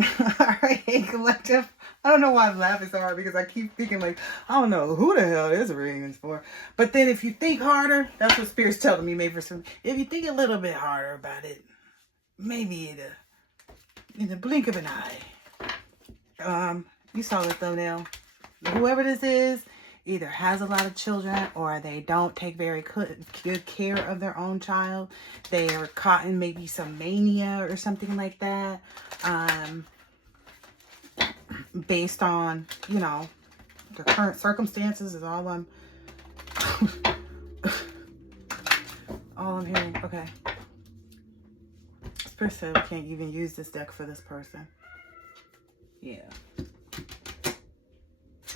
Alright, collective. I don't know why I'm laughing so hard because I keep thinking like, I don't know who the hell this reading is for. But then if you think harder, that's what Spirit's telling me maybe for some. If you think a little bit harder about it, maybe in the blink of an eye. You saw the thumbnail. Whoever this is either has a lot of children or they don't take very good care of their own child. They are caught in maybe some mania or something like that. Based on, the current circumstances is all I'm hearing. Okay. Spirit said we can't even use this deck for this person. Yeah.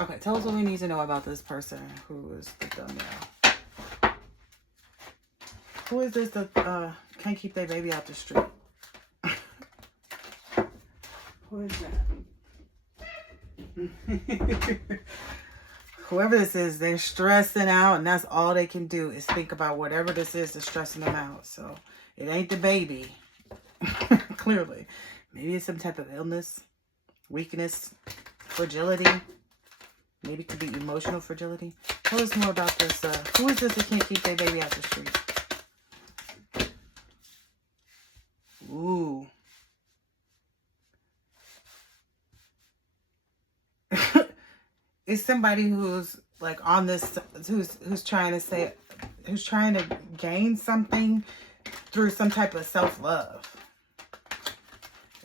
Okay, tell us what we need to know about this person who is the thumbnail. Who is this that can't keep their baby out the street? Who is that? Whoever this is, they're stressing out, and that's all they can do is think about whatever this is that's stressing them out. So it ain't the baby. Clearly. Maybe it's some type of illness, weakness, fragility. Maybe it could be emotional fragility. Tell us more about this. Who is this that can't keep their baby out the street? Ooh. It's somebody who's like on this, who's trying to gain something through some type of self-love.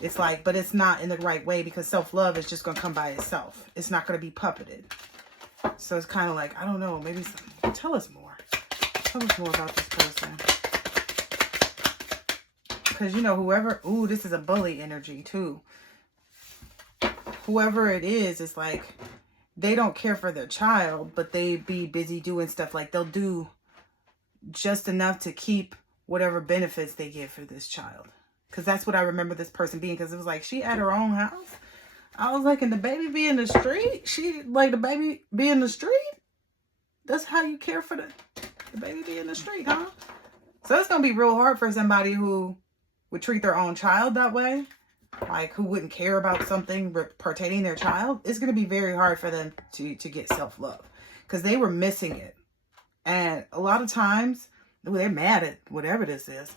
It's like, but it's not in the right way because self-love is just going to come by itself. It's not going to be puppeted. So it's kind of like, I don't know, maybe tell us more. Tell us more about this person. Because, whoever, this is a bully energy too. Whoever it is, it's like, they don't care for their child, but they be busy doing stuff. Like, they'll do just enough to keep whatever benefits they get for this child. Because that's what I remember this person being. Because it was like, she at her own house. I was like, and the baby be in the street? The baby be in the street? That's how you care for the baby be in the street, huh? So it's going to be real hard for somebody who would treat their own child that way. Like, who wouldn't care about something pertaining their child. It's going to be very hard for them to get self-love. Because they were missing it. And a lot of times, they're mad at whatever this is.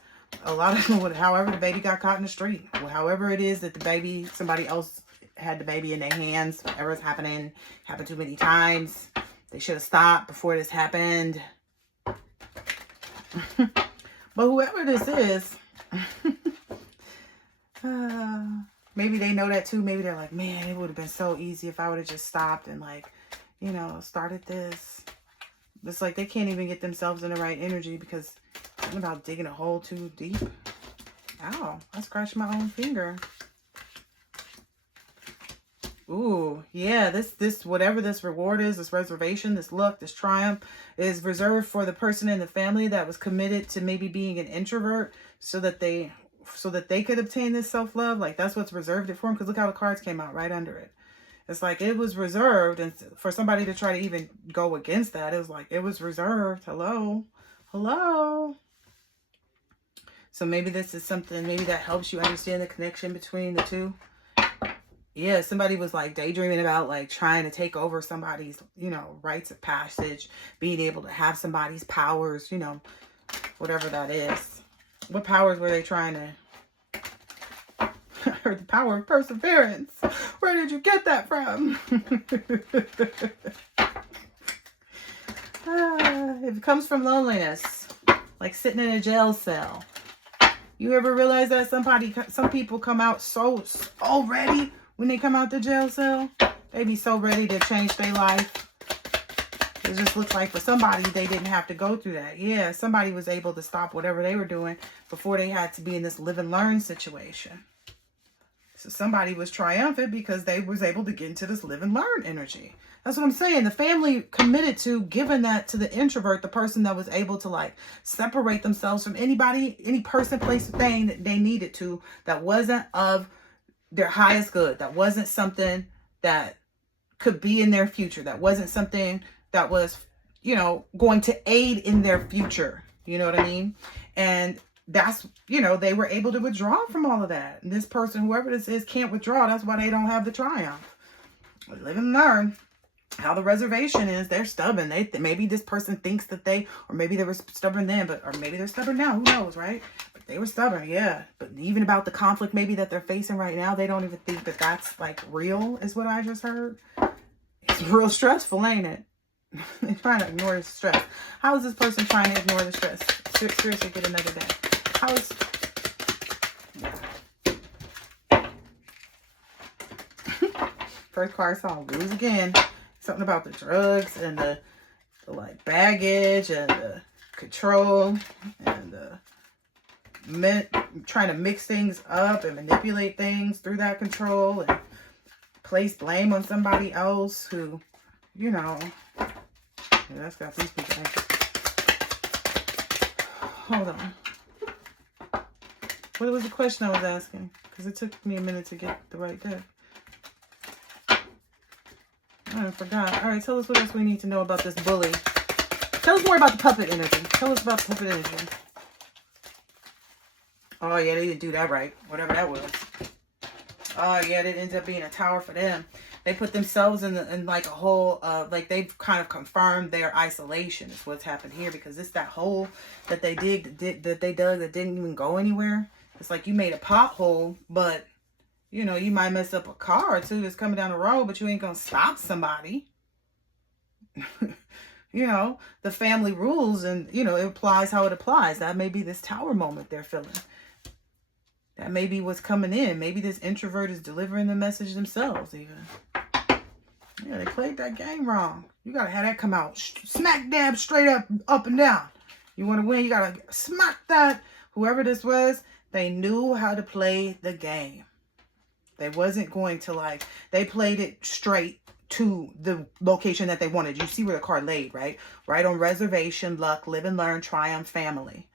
A lot of them, however the baby got caught in the street, however it is that the baby, somebody else had the baby in their hands, whatever's happened too many times. They should have stopped before this happened. But whoever this is, maybe they know that too. Maybe they're like, man, it would have been so easy if I would have just stopped and started this. It's like they can't even get themselves in the right energy because I'm about digging a hole too deep. Ow, I scratched my own finger. Ooh, yeah, this whatever this reward is, this reservation, this luck, this triumph is reserved for the person in the family that was committed to maybe being an introvert so that they could obtain this self-love. Like, that's what's reserved it for them. Because look how the cards came out right under it. It's like it was reserved, and for somebody to try to even go against that, it was like it was reserved. Hello. So maybe this is something, maybe that helps you understand the connection between the two. Yeah, somebody was like daydreaming about like trying to take over somebody's, rites of passage, being able to have somebody's powers, whatever that is. What powers were they trying to... I heard the power of perseverance. Where did you get that from? It comes from loneliness, like sitting in a jail cell. You ever realize that some people come out so ready when they come out the jail cell? They be so ready to change their life. It just looks like for somebody, they didn't have to go through that. Yeah, somebody was able to stop whatever they were doing before they had to be in this live and learn situation. So somebody was triumphant because they was able to get into this live and learn energy. That's what I'm saying. The family committed to giving that to the introvert, the person that was able to like separate themselves from anybody, any person, place, or thing that they needed to, that wasn't of their highest good. That wasn't something that could be in their future. That wasn't something that was, going to aid in their future. You know what I mean? And that's, you know, they were able to withdraw from all of that. And this person, whoever this is, can't withdraw. That's why they don't have the triumph. Live and learn how the reservation is. They're stubborn. Maybe this person thinks that or maybe they were stubborn then, or maybe they're stubborn now. Who knows, right? But they were stubborn, yeah. But even about the conflict maybe that they're facing right now, they don't even think that that's like real, is what I just heard. It's real stressful, ain't it? They're trying to ignore the stress. How is this person trying to ignore the stress? Seriously, get another day. How is... First card song, lose again. Something about the drugs and the like baggage and the control and the trying to mix things up and manipulate things through that control and place blame on somebody else who, you know, yeah, that's got these people thinking. Hold on. What was the question I was asking? Because it took me a minute to get the right deck. I forgot. All right, tell us what else we need to know about this bully. Tell us more about the puppet energy. Tell us about the puppet energy. Oh, yeah, they didn't do that right. Whatever that was. Oh, yeah, it ended up being a tower for them. They put themselves in like a hole. Like they've kind of confirmed their isolation is what's happened here. Because it's that hole that they dug that didn't even go anywhere. It's like you made a pothole, but... You know, you might mess up a car or two that's coming down the road, but you ain't going to stop somebody. You know, the family rules and, you know, it applies how it applies. That may be this tower moment they're feeling. That may be what's coming in. Maybe this introvert is delivering the message themselves even. Yeah, they played that game wrong. You got to have that come out smack dab straight up and down. You want to win, you got to smack that. Whoever this was, they knew how to play the game. They wasn't going to like, they played it straight to the location that they wanted. You see where the card laid, right? Right on reservation, luck, live and learn, triumph, family.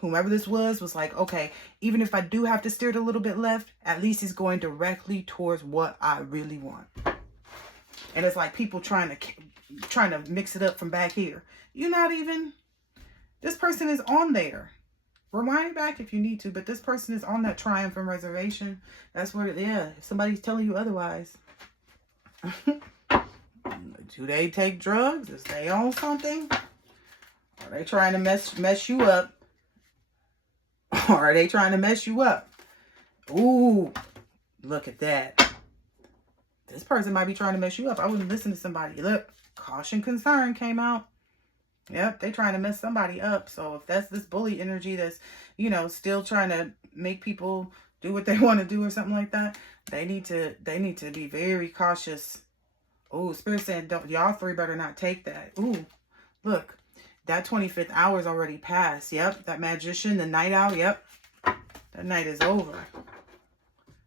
Whomever this was like, okay, even if I do have to steer it a little bit left, at least it's going directly towards what I really want. And it's like people trying to mix it up from back here. You're not even, this person is on there. Rewind back if you need to, but this person is on that triumph and reservation. That's where, yeah, if somebody's telling you otherwise. Do they take drugs? Is they on something? Are they trying to mess you up? Or are they trying to mess you up? Ooh, look at that. This person might be trying to mess you up. I wouldn't listen to somebody. Look, caution, concern came out. Yep, they trying to mess somebody up. So if that's this bully energy that's, you know, still trying to make people do what they want to do or something like that, they need to be very cautious. Oh, Spirit said, don't, y'all three better not take that. Ooh, look, that 25th hour is already passed. Yep, that magician, the night owl, yep, that night is over.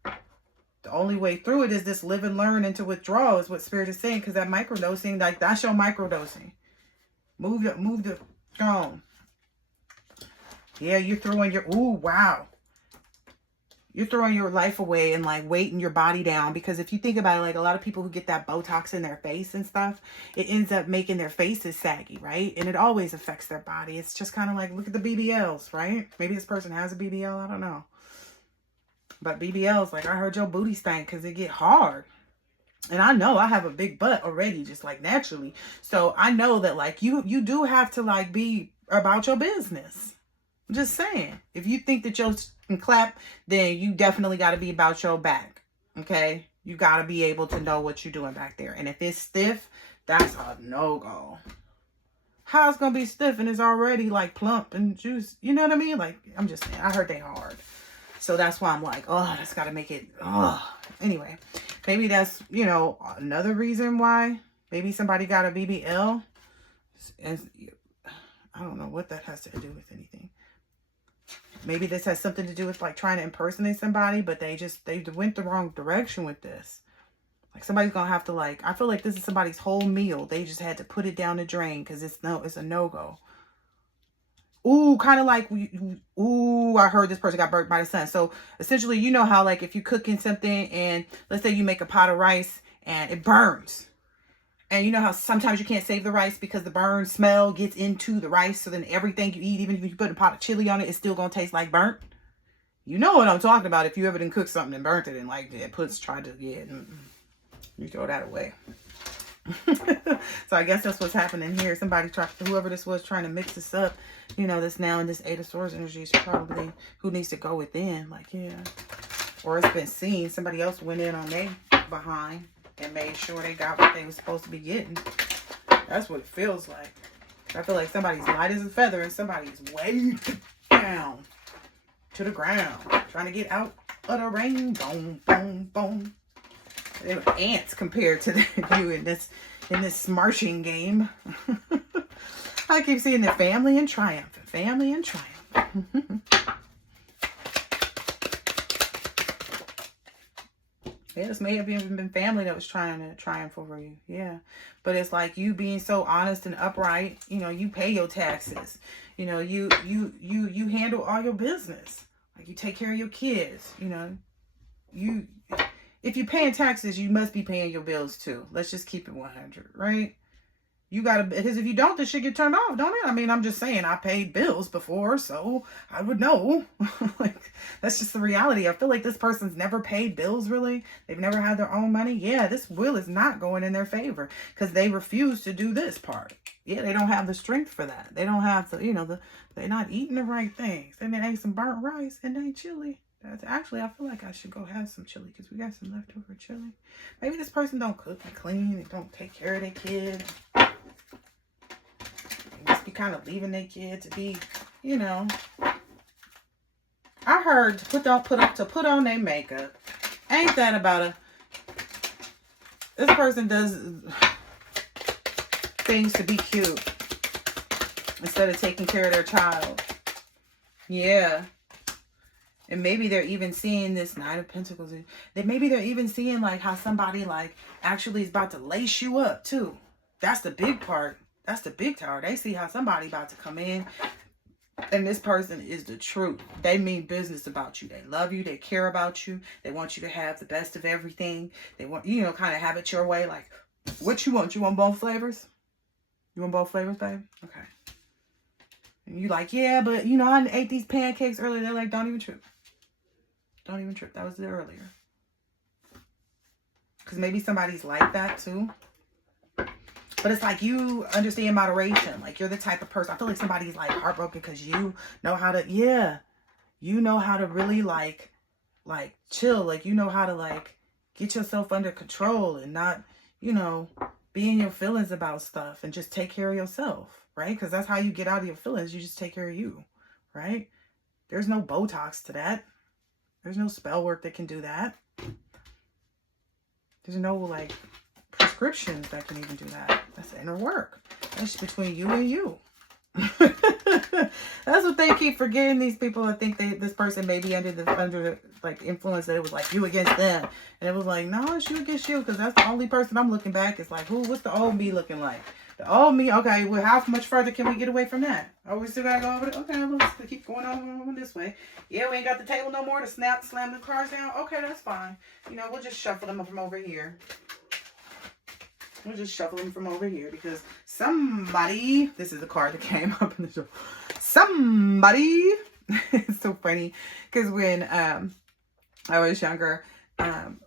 The only way through it is this live and learn into withdrawal is what Spirit is saying, because that microdosing, like that's your microdosing. Move the stone. Yeah, you're throwing your, ooh, wow. You're throwing your life away and like weighting your body down, because if you think about it, like a lot of people who get that Botox in their face and stuff, it ends up making their faces saggy, right? And it always affects their body. It's just kind of like, look at the BBLs, right? Maybe this person has a BBL, I don't know. But BBLs, like I heard your booty stank because it get hard. And I know I have a big butt already, just like naturally. So I know that like you do have to like be about your business. I'm just saying. If you think that you can clap, then you definitely got to be about your back. Okay? You got to be able to know what you're doing back there. And if it's stiff, that's a no-go. How it's going to be stiff and it's already like plump and juice? You know what I mean? Like, I'm just saying. I heard they hard. So that's why I'm like, oh, that's got to make it, oh. Anyway, maybe that's, you know, another reason why. Maybe somebody got a BBL. And I don't know what that has to do with anything. Maybe this has something to do with like trying to impersonate somebody, but they went the wrong direction with this. Like somebody's going to have to like, I feel like this is somebody's whole meal. They just had to put it down the drain because it's a no-go. Ooh, kind of like, ooh, I heard this person got burnt by the sun. So essentially, you know how like if you're cooking something and let's say you make a pot of rice and it burns. And you know how sometimes you can't save the rice because the burn smell gets into the rice. So then everything you eat, even if you put a pot of chili on it, it's still going to taste like burnt. You know what I'm talking about if you ever didn't cook something and burnt it and like that. You throw that away. So I guess that's what's happening here. Whoever this was trying to mix this up, you know, this now and this Eight of Swords energy is probably who needs to go within. Like, yeah. Or it's been seen. Somebody else went in on their behind and made sure they got what they were supposed to be getting. That's what it feels like. I feel like somebody's light as a feather and somebody's way down to the ground, trying to get out of the rain. Boom, boom, boom. They were ants compared to you in this marching game. I keep seeing the family and triumph, family and triumph. Yeah, this may have even been family that was trying to triumph over you. Yeah. But it's like you being so honest and upright. You know, you pay your taxes. You know, you handle all your business. Like you take care of your kids. You know, if you're paying taxes, you must be paying your bills too. Let's just keep it 100, right? You gotta, because if you don't, this shit get turned off, don't it? I mean, I'm just saying, I paid bills before, so I would know. Like, that's just the reality. I feel like this person's never paid bills, really. They've never had their own money. Yeah, this will is not going in their favor because they refuse to do this part. Yeah, they don't have the strength for that. They don't have the, you know, they're not eating the right things. And they ate some burnt rice and they chili. Actually, I feel like I should go have some chili because we got some leftover chili. Maybe this person don't cook and clean and don't take care of their kid. Just be kind of leaving their kid to be, you know. I heard to put on their makeup. Ain't that about a... This person does things to be cute instead of taking care of their child. Yeah. And maybe they're even seeing this Knight of Pentacles. Maybe they're even seeing like how somebody like actually is about to lace you up too. That's the big part. That's the big tower. They see how somebody about to come in. And this person is the truth. They mean business about you. They love you. They care about you. They want you to have the best of everything. They want, you know, kind of have it your way. Like, what you want? You want both flavors? You want both flavors, babe? Okay. And you like, yeah, but, you know, I ate these pancakes earlier. They're like, don't even trip. Don't even trip. That was there earlier. Because maybe somebody's like that, too. But it's like you understand moderation. Like you're the type of person. I feel like somebody's like heartbroken because you know how to, yeah. You know how to really like chill. Like you know how to like get yourself under control and not, you know, be in your feelings about stuff and just take care of yourself. Right? Because that's how you get out of your feelings. You just take care of you. Right? There's no Botox to that. There's no spell work that can do that. There's no like prescriptions that can even do that. That's inner work. That's between you and you. That's what they keep forgetting. These people, I think this person may be under like influence that it was like you against them, and it was like no, it's you against you because that's the only person I'm looking back. It's like what's the old me looking like? The old me. Okay, well, how much further can we get away from that? Oh, we still gotta go over it. Okay, let's keep going on this way. Yeah, we ain't got the table no more to slam the cards down. Okay, that's fine. You know, we'll just shuffle them from over here. We'll just shuffle them from over here because somebody, this is the card that came up in the show. Somebody, it's so funny because when I was younger,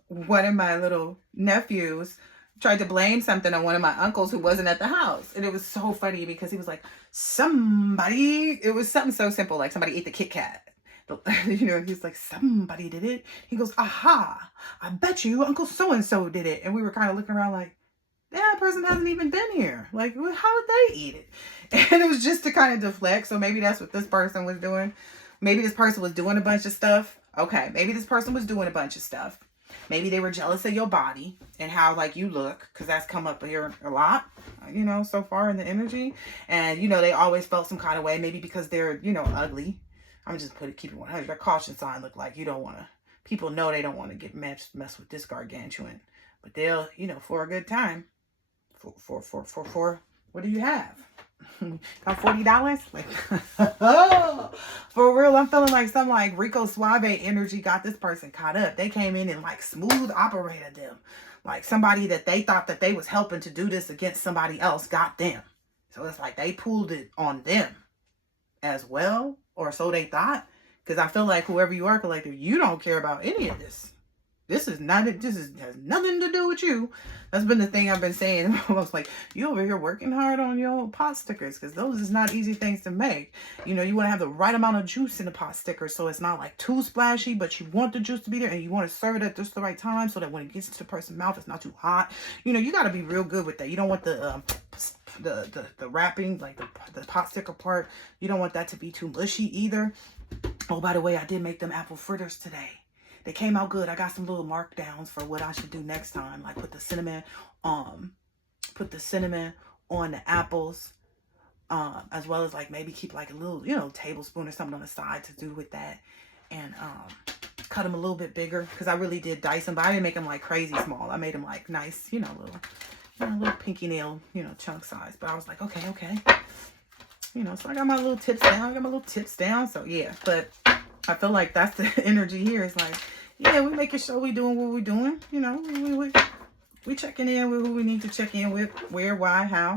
one of my little nephews tried to blame something on one of my uncles who wasn't at the house. And it was so funny because he was like, somebody, it was something so simple, like somebody ate the Kit Kat. You know, he's like, somebody did it. He goes, aha, I bet you Uncle so-and-so did it. And we were kind of looking around like, that person hasn't even been here. Like, well, how did they eat it? And it was just to kind of deflect. So maybe that's what this person was doing. Maybe this person was doing a bunch of stuff. Okay, maybe this person was doing a bunch of stuff. Maybe they were jealous of your body and how, like, you look. Because that's come up here a lot, you know, so far in the energy. And, you know, they always felt some kind of way. Maybe because they're, you know, ugly. I'm just keep it 100. Their caution sign look like you don't want to. People know they don't want to get mess with this gargantuan. But they'll, you know, for a good time. For what do you have? got $40? Like, for real, I'm feeling like some like Rico Suave energy got this person caught up. They came in and like smooth operated them. Like somebody that they thought that they was helping to do this against somebody else got them. So it's like they pulled it on them as well, or so they thought. Because I feel like whoever you are, collective, you don't care about any of this. This is has nothing to do with you. That's been the thing I've been saying. Almost like, you over here working hard on your pot stickers, because those is not easy things to make. You know, you want to have the right amount of juice in the pot sticker, so it's not like too splashy, but you want the juice to be there, and you want to serve it at just the right time, so that when it gets to the person's mouth, it's not too hot. You know, you got to be real good with that. You don't want the wrapping, like the pot sticker part, you don't want that to be too mushy either. Oh, by the way, I did make them apple fritters today. They came out good. I got some little markdowns for what I should do next time. Like put the cinnamon on the apples. As well as like maybe keep like a little, you know, tablespoon or something on the side to do with that. And cut them a little bit bigger. Because I really did dice them. But I didn't make them like crazy small. I made them like nice, you know, little pinky nail, you know, chunk size. But I was like, okay. You know, so I got my little tips down. So yeah, but I feel like that's the energy here. It's like, yeah, we making sure we doing what we're doing. You know, we checking in with who we need to check in with, where, why, how,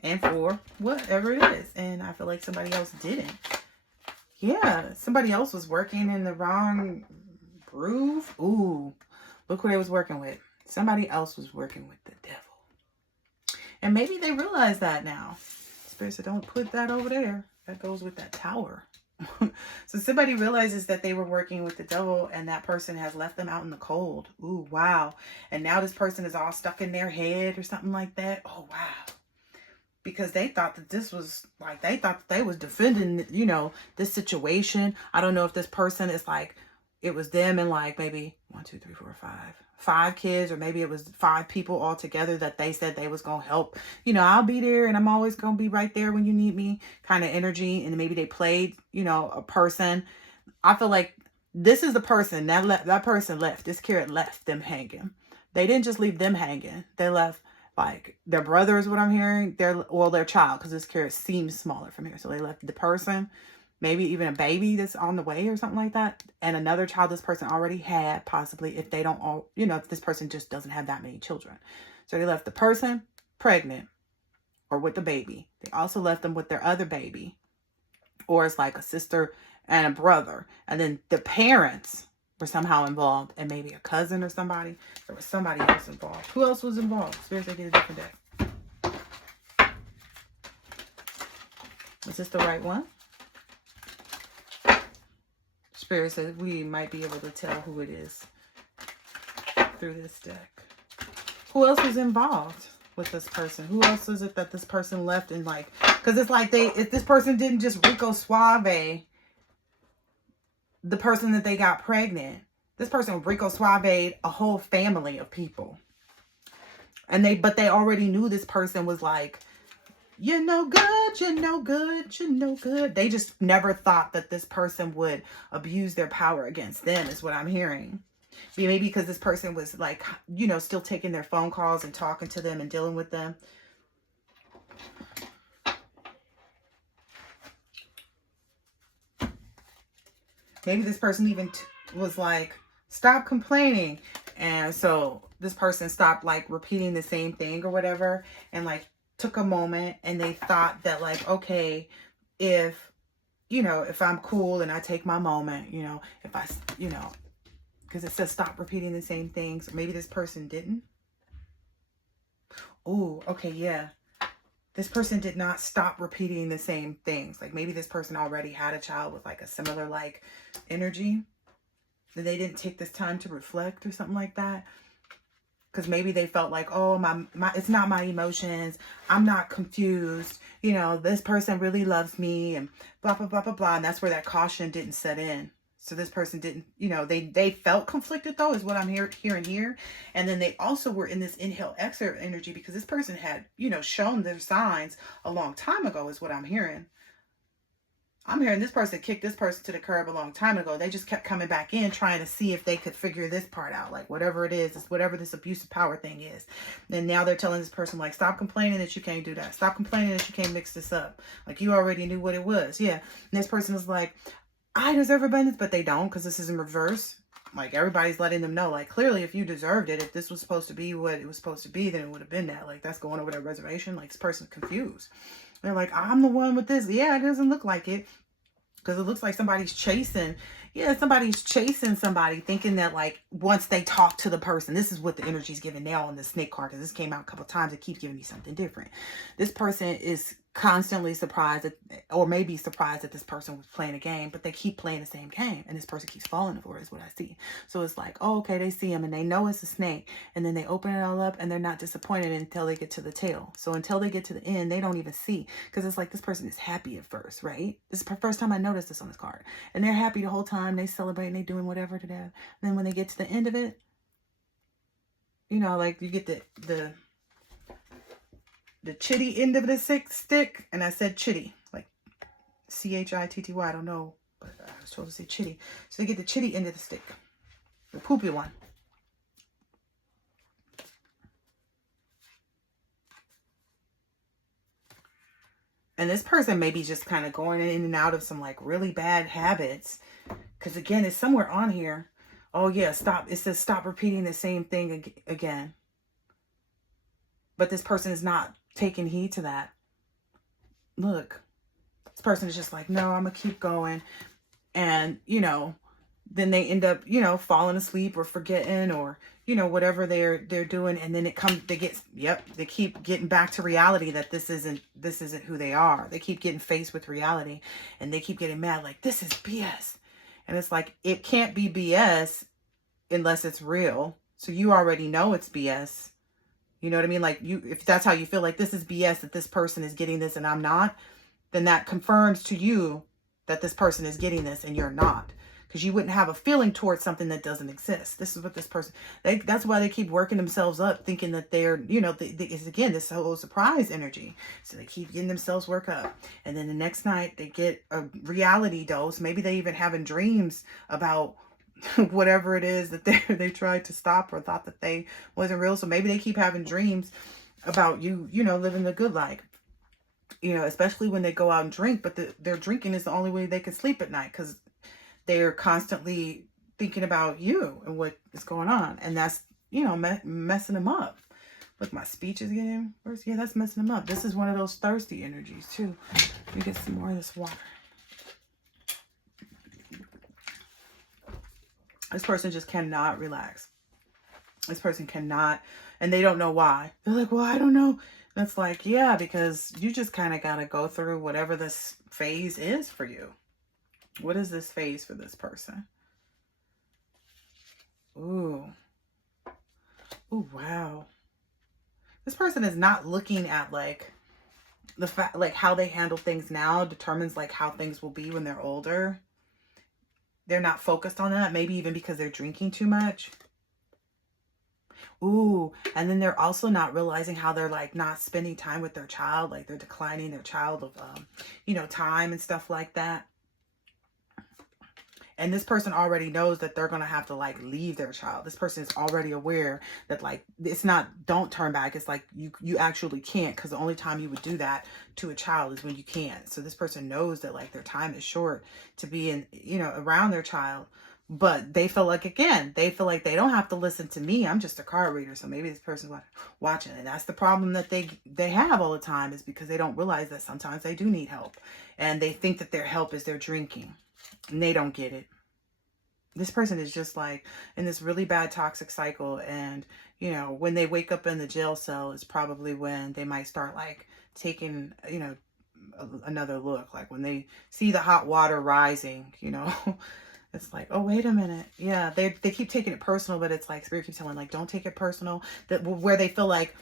and for whatever it is. And I feel like somebody else didn't. Yeah, somebody else was working in the wrong groove. Ooh, look what they was working with. Somebody else was working with the devil. And maybe they realize that now. Spirit said, don't put that over there. That goes with that tower. So somebody realizes that they were working with the devil and that person has left them out in the cold. Ooh, wow. And now this person is all stuck in their head or something like that. Oh, wow. Because they thought that this was like, they thought that they was defending, you know, this situation. I don't know if this person is like, it was them and like maybe 5 kids, or maybe it was 5 people all together that they said they was going to help. You know, I'll be there and I'm always going to be right there when you need me kind of energy. And maybe they played, you know, a person. I feel like this is the person that person left. This carrot left them hanging. They didn't just leave them hanging. They left like their brother is what I'm hearing. Their child, because this carrot seems smaller from here. So they left the person, maybe even a baby that's on the way or something like that. And another child this person already had, possibly, if they don't all, you know, if this person just doesn't have that many children. So they left the person pregnant or with the baby. They also left them with their other baby. Or it's like a sister and a brother. And then the parents were somehow involved. And maybe a cousin or somebody. There was somebody else involved. Who else was involved? Spirits, they get a different day. Is this the right one? Spirit says we might be able to tell who it is through this deck. Who else was involved with this person? Who else is it that this person left in, like, because it's like if this person didn't just Rico Suave the person that they got pregnant, this person Rico Suave a whole family of people. And but they already knew this person was like, you're no good, you're no good, you're no good. They just never thought that this person would abuse their power against them, is what I'm hearing. Maybe because this person was like, you know, still taking their phone calls and talking to them and dealing with them. Maybe this person even was like, stop complaining. And so this person stopped like repeating the same thing or whatever. And like took a moment and they thought that like, okay, if, you know, if I'm cool and I take my moment, you know, if I, you know, because it says stop repeating the same things. Or maybe this person didn't. Oh, okay, yeah. This person did not stop repeating the same things. Like maybe this person already had a child with like a similar like energy. And they didn't take this time to reflect or something like that. Because maybe they felt like, oh, my it's not my emotions. I'm not confused. You know, this person really loves me and blah, blah, blah, blah, blah. And that's where that caution didn't set in. So this person didn't, you know, they felt conflicted though, is what I'm hearing here. And then they also were in this inhale, exhale energy because this person had, you know, shown their signs a long time ago, is what I'm hearing. I'm hearing this person kicked this person to the curb a long time ago. They just kept coming back in trying to see if they could figure this part out. Like whatever it is, it's whatever this abusive power thing is. And now they're telling this person like, stop complaining that you can't do that. Stop complaining that you can't mix this up. Like you already knew what it was. Yeah. And this person is like, I deserve abundance, but they don't, because this is in reverse. Like everybody's letting them know, like clearly if you deserved it, if this was supposed to be what it was supposed to be, then it would have been that. Like that's going over that reservation. Like this person's confused. They're like, I'm the one with this. Yeah, it doesn't look like it. Because it looks like somebody's chasing. Yeah, somebody's chasing somebody, thinking that like once they talk to the person, this is what the energy is giving now on the snake card. Because this came out a couple times, it keeps giving me something different. This person is constantly surprised at, or maybe surprised that this person was playing a game, but they keep playing the same game, and this person keeps falling for it, is what I see. So it's like, oh, okay, they see him and they know it's a snake, and then they open it all up and they're not disappointed until they get to the tail. So until they get to the end, they don't even see, because it's like this person is happy at first, right? This is the first time I noticed this on this card, and they're happy the whole time. They celebrate and they doing whatever to them. And then when they get to the end of it, you know, like you get the chitty end of the stick, and I said chitty, like chitty. I don't know, but I was told to say chitty. So they get the chitty end of the stick, the poopy one. And this person may be just kind of going in and out of some like really bad habits, because again, it's somewhere on here. Oh yeah, stop. It says stop repeating the same thing again. But this person is not taking heed to that. Look, this person is just like, no, I'm gonna keep going. And you know, then they end up, you know, falling asleep or forgetting, or you know, whatever they're doing, and then they keep getting back to reality that this isn't who they are. They keep getting faced with reality, and they keep getting mad like, this is BS. And it's like, it can't be BS unless it's real. So you already know it's BS. You know what I mean? Like if that's how you feel, like this is BS that this person is getting this and I'm not, then that confirms to you that this person is getting this and you're not. Because you wouldn't have a feeling towards something that doesn't exist. This is what this person, that's why they keep working themselves up, thinking that they're, you know, it's again, this whole surprise energy. So they keep getting themselves worked up. And then the next night they get a reality dose. Maybe they even having dreams about whatever it is that they tried to stop or thought that they wasn't real. So maybe they keep having dreams about you know, living the good life. You know, especially when they go out and drink, but their drinking is the only way they can sleep at night, because they're constantly thinking about you and what is going on. And that's, you know, messing them up. Look, my speech is getting worse. Yeah, that's messing them up. This is one of those thirsty energies too. Let me get some more of this water. This person just cannot relax. This person cannot, and they don't know why. They're like, well, I don't know. And it's like, yeah, because you just kind of got to go through whatever this phase is for you. What is this phase for this person? Ooh. Ooh, wow. This person is not looking at like the fact, like how they handle things now determines like how things will be when they're older. They're not focused on that. Maybe even because they're drinking too much. Ooh, and then they're also not realizing how they're like not spending time with their child. Like they're declining their child of, you know, time and stuff like that. And this person already knows that they're going to have to like leave their child. This person is already aware that like, it's not, don't turn back. It's like you actually can't, because the only time you would do that to a child is when you can't. So this person knows that like their time is short to be in, you know, around their child. But they feel like, again, they feel like they don't have to listen to me. I'm just a card reader. So maybe this person's watching. And that's the problem that they have all the time, is because they don't realize that sometimes they do need help. And they think that their help is their drinking. And they don't get it. This person is just like in this really bad toxic cycle. And, you know, when they wake up in the jail cell is probably when they might start like taking, you know, another look. Like when they see the hot water rising, you know, it's like, oh, wait a minute. Yeah, they keep taking it personal, but it's like Spirit keeps telling like, don't take it personal. That where they feel like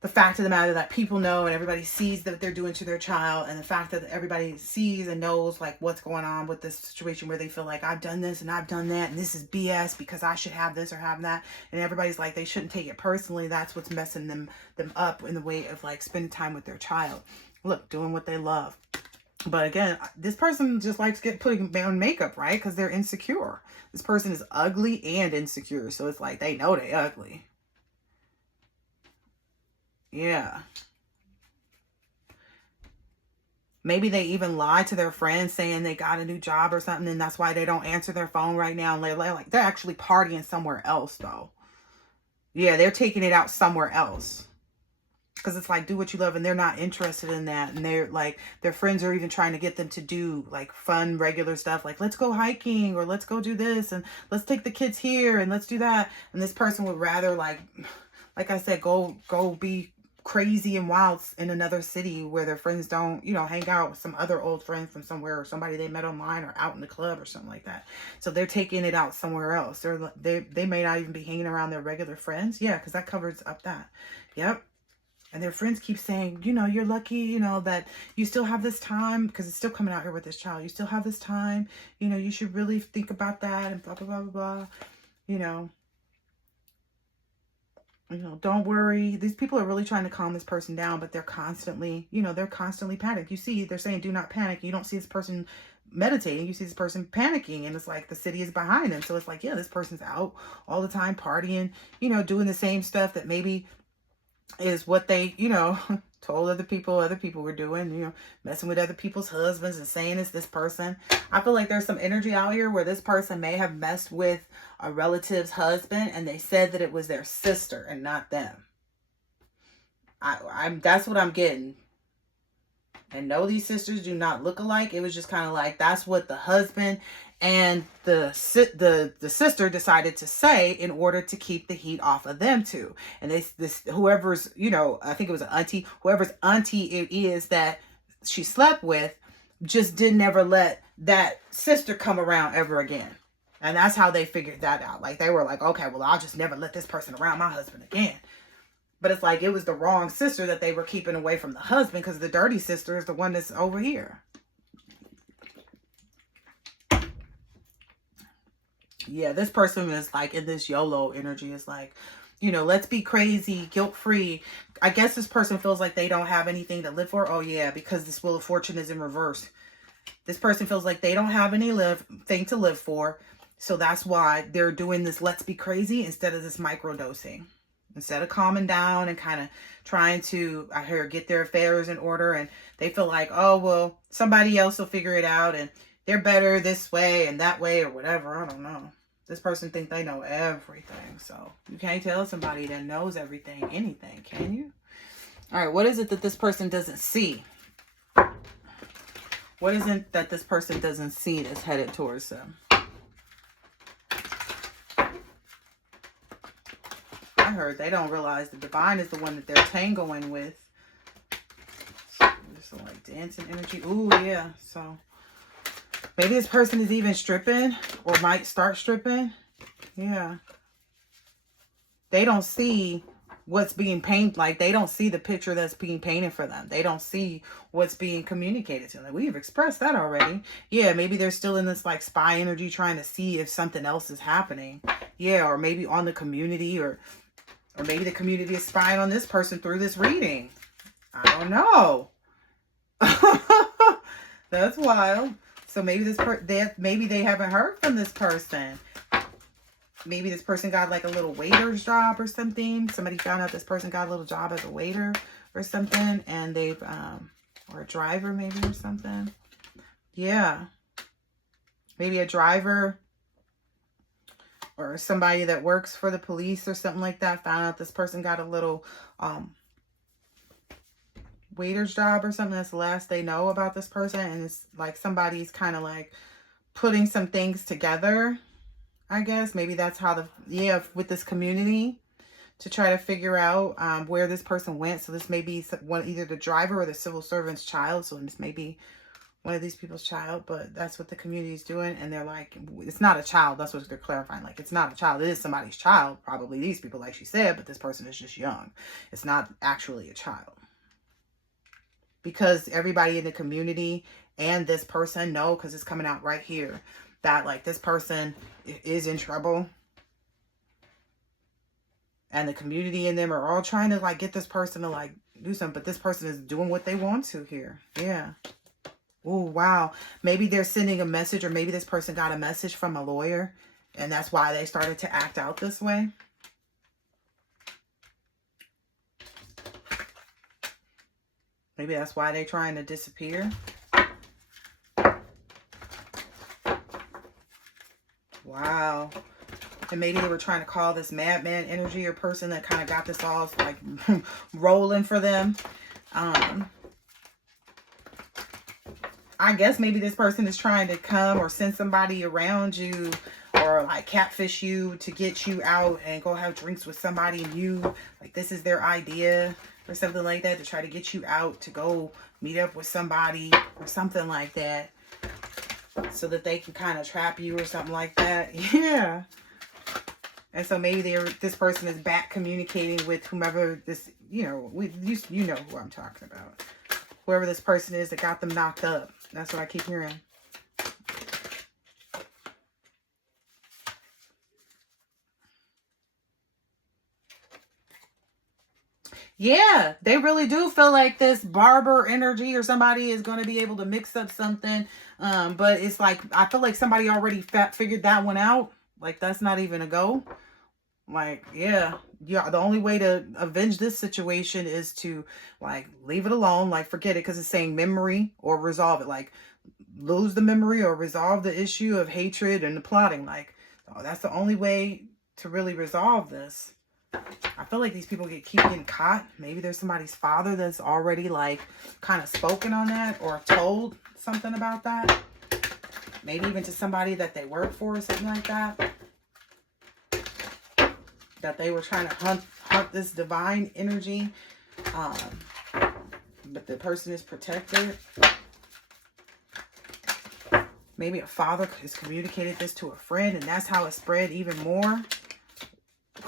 the fact of the matter that people know and everybody sees that they're doing to their child, and the fact that everybody sees and knows like what's going on with this situation, where they feel like I've done this and I've done that and this is BS because I should have this or have that, and everybody's like they shouldn't take it personally. That's what's messing them up in the way of like spending time with their child. Look, doing what they love. But again, this person just likes putting on makeup, right? Because they're insecure. This person is ugly and insecure. So it's like they know they ugly. Yeah. Maybe they even lie to their friends saying they got a new job or something, and that's why they don't answer their phone right now. And they're actually partying somewhere else, though. Yeah, they're taking it out somewhere else. Because it's like, do what you love, and they're not interested in that. And they're like, their friends are even trying to get them to do like fun, regular stuff. Like, let's go hiking, or let's go do this, and let's take the kids here, and let's do that. And this person would rather like I said, go be crazy and wild in another city where their friends don't, hang out with some other old friends from somewhere, or somebody they met online, or out in the club or something like that. So they're taking it out somewhere else. They may not even be hanging around their regular friends. Yeah, because that covers up that. Yep. And their friends keep saying, you're lucky, that you still have this time, because it's still coming out here with this child. You still have this time. You should really think about that, and blah, blah, blah, blah, blah. Don't worry. These people are really trying to calm this person down, but they're constantly panicked. You see, they're saying, do not panic. You don't see this person meditating. You see this person panicking, and it's like the city is behind them. So it's like, yeah, this person's out all the time partying, doing the same stuff that maybe is what they, told other people were doing, messing with other people's husbands and saying it's this person. I feel like there's some energy out here where this person may have messed with a relative's husband, and they said that it was their sister and not them. That's what I'm getting. And no, these sisters do not look alike. It was just kind of like, that's what the husband and the sister decided to say in order to keep the heat off of them two. And whoever's, I think it was an auntie, whoever's auntie it is that she slept with, just didn't ever let that sister come around ever again. And that's how they figured that out. Like, they were like, okay, well, I'll just never let this person around my husband again. But it's like, it was the wrong sister that they were keeping away from the husband, because the dirty sister is the one that's over here. Yeah, this person is like in this YOLO energy. It's like, let's be crazy, guilt-free. I guess this person feels like they don't have anything to live for. Oh, yeah, because this Wheel of Fortune is in reverse. This person feels like they don't have anything to live for. So that's why they're doing this let's be crazy instead of this microdosing. Instead of calming down and kind of trying to, get their affairs in order. And they feel like, oh, well, somebody else will figure it out, and they're better this way and that way or whatever. I don't know. This person thinks they know everything. So you can't tell somebody that knows everything, anything, can you? All right, what is it that this person doesn't see? What is it that this person doesn't see that's headed towards them? I heard they don't realize the divine is the one that they're tangoing with. There's some like dancing energy. Ooh, yeah. So maybe this person is even stripping, or might start stripping. Yeah. They don't see what's being painted. Like, they don't see the picture that's being painted for them. They don't see what's being communicated to them. Like, we've expressed that already. Yeah, maybe they're still in this like spy energy, trying to see if something else is happening. Yeah, or maybe on the community, or maybe the community is spying on this person through this reading. I don't know. That's wild. So maybe maybe they haven't heard from this person. Maybe this person got like a little waiter's job or something. Somebody found out this person got a little job as a waiter or something, and they've or a driver maybe or something. Yeah. Maybe a driver or somebody that works for the police or something like that found out this person got a little waiter's job or something. That's the last they know about this person. And it's like somebody's kind of like putting some things together, I guess. Maybe that's how with this community to try to figure out where this person went. So this may be either the driver or the civil servant's child. So this may be one of these people's child, but that's what the community is doing. And they're like, it's not a child. That's what they're clarifying. Like, it's not a child. It is somebody's child. Probably these people, like she said, but this person is just young. It's not actually a child. Because everybody in the community and this person know, because it's coming out right here, that like this person is in trouble. And the community and them are all trying to like get this person to like do something. But this person is doing what they want to here. Yeah. Oh, wow. Maybe they're sending a message, or maybe this person got a message from a lawyer, and that's why they started to act out this way. Maybe that's why they're trying to disappear. Wow. And maybe they were trying to call this madman energy or person that kind of got this all like rolling for them. I guess maybe this person is trying to come or send somebody around you, or like catfish you to get you out and go have drinks with somebody, and you, like, this is their idea or something like that, to try to get you out to go meet up with somebody or something like that, so that they can kind of trap you or something like that. Yeah. And so maybe this person is back communicating with whomever this, you know who I'm talking about. Whoever this person is that got them knocked up. That's what I keep hearing. Yeah, they really do feel like this barber energy or somebody is going to be able to mix up something. But it's like, I feel like somebody already figured that one out. Like, that's not even a go. Like, yeah, the only way to avenge this situation is to, like, leave it alone, like, forget it, because it's saying memory or resolve it, like, lose the memory or resolve the issue of hatred and the plotting. Like, oh, that's the only way to really resolve this. I feel like these people keep getting caught. Maybe there's somebody's father that's already, like, kind of spoken on that or told something about that. Maybe even to somebody that they work for or something like that. That they were trying to hunt this divine energy. But the person is protected. Maybe a father has communicated this to a friend, and that's how it spread even more.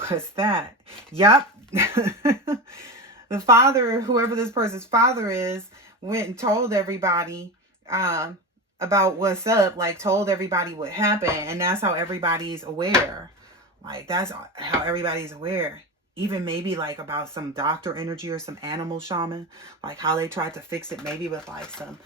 What's that? Yup. The father, whoever this person's father is, went and told everybody about what's up. Like, told everybody what happened. And that's how everybody's aware. Like, that's how everybody's aware. Even maybe, like, about some doctor energy or some animal shaman. Like, how they tried to fix it, maybe with, like, some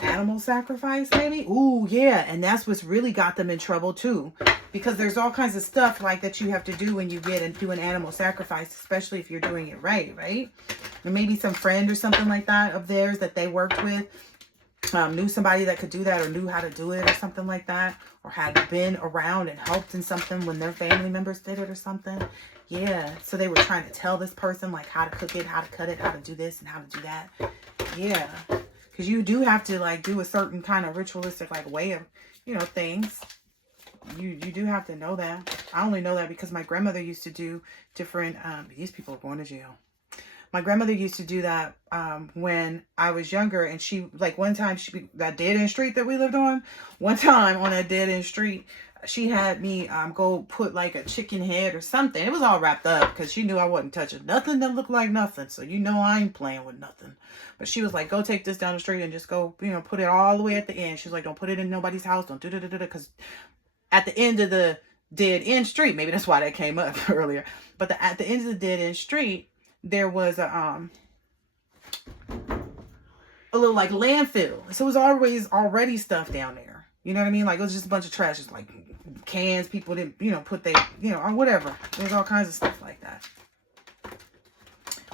animal sacrifice, maybe. Ooh, yeah. And that's what's really got them in trouble, too. Because there's all kinds of stuff, like, that you have to do when you get and do an animal sacrifice, especially if you're doing it right? Or maybe some friend or something like that of theirs that they worked with knew somebody that could do that, or knew how to do it or something like that, or had been around and helped in something when their family members did it or something. Yeah, so they were trying to tell this person, like, how to cook it, how to cut it, how to do this and how to do that. Yeah, because you do have to, like, do a certain kind of ritualistic, like, way of, things. You do have to know that. I only know that because my grandmother used to do different, these people are going to jail. My grandmother used to do that when I was younger, and she, like, one time, that dead-end street that we lived on, one time on that dead-end street, she had me go put, like, a chicken head or something. It was all wrapped up because she knew I wasn't touching nothing that looked like nothing, so I ain't playing with nothing. But she was like, go take this down the street and just go, put it all the way at the end. She was like, don't put it in nobody's house, don't do da-da-da-da, because at the end of the dead-end street, maybe that's why that came up earlier, but at the end of the dead-end street, there was a little, like, landfill. So it was always already stuff down there. You know what I mean? Like, it was just a bunch of trash, just like cans. People didn't, put they, or whatever. There's all kinds of stuff like that.